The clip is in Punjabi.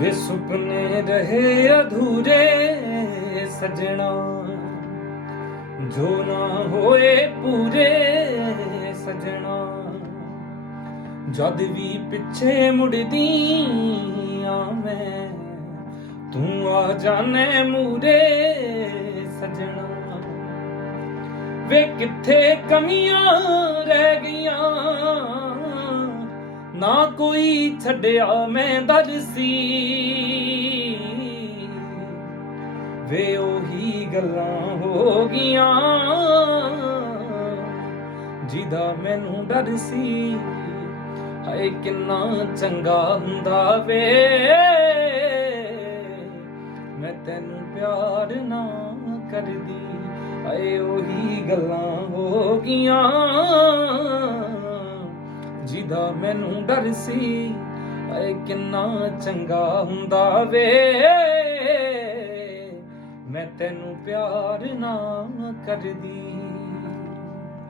ਵੇ ਸੁਪਨੇ ਰਹੇ ਅਧੂਰੇ ਸਜਣਾ। ਜੋ ਨਾ ਹੋਏ ਪੂਰੇ ਸਜਣਾ। ਜਦ ਵੀ ਪਿੱਛੇ ਮੁੜਦੀ ਆ ਮੈਂ, ਤੂੰ ਆ ਜਾਣੇ ਮੂਰੇ ਸਜਣਾ। ਵੇ ਕਿੱਥੇ ਕਮੀਆਂ ਰਹਿ ਨਾ ਕੋਈ ਛੱਡਿਆ ਮੈਂ ਦਰਸੀ ਵੇ ਉਹੀ ਗੱਲਾਂ ਹੋ ਗਈਆਂ ਜਿਹਦਾ ਮੈਨੂੰ ਡਰ ਸੀ। ਹਾਏ ਕਿੰਨਾ ਚੰਗਾ ਹੁੰਦਾ ਵੇ। ਮੈਂ ਤੈਨੂੰ ਪਿਆਰ ਨਾ ਕਰਦੀ। ਹਾਏ ਉਹੀ ਗੱਲਾਂ ਹੋ ਗਈਆਂ। ਦਾ ਮੈਨੂੰ ਡਰ ਸੀ। ਹਾਏ ਕਿੰਨਾ ਚੰਗਾ ਹੁੰਦਾ ਵੇ। ਮੈਂ ਤੈਨੂੰ ਪਿਆਰ ਨਾ ਕਰਦੀ।